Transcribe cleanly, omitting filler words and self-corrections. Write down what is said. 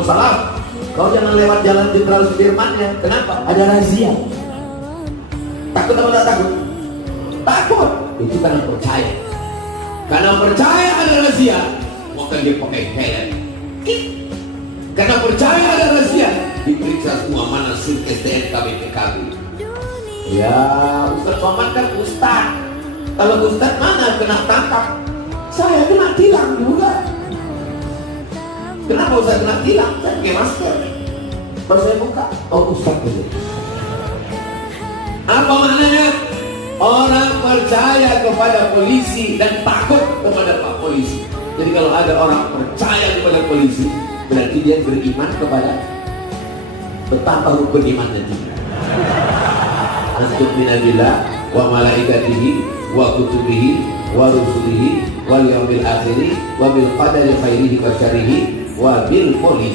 Salam. Kau jangan lewat jalan Jenderal Sudirman ya. Kenapa? Ada razia. Takut atau tak takut? Takut. Itu karena percaya. Karena percaya ada razia, maka dia pakai helm. Karena percaya ada razia, diperiksa semua mana SIM, STNK, BPKB. Ya, Ustaz Somad kan Ustaz. Kalau Ustaz mana kena tangkap? Saya kena tilang juga. Kenapa Ustaz kena tilang? Saya pakai masker. Pas saya buka, oh Ustaz ini. Apa maknanya? Orang percaya kepada polisi dan takut kepada Pak Polisi. Jadi kalau ada orang percaya kepada polisi, berarti dia beriman kepada betapa rukun imannya dia. Antum minabillah wa malaikatihi wa kutubihi wa rusulihi wal yaumil akhir wa bil qadari khairihi wa syarrihi wa bil polisi.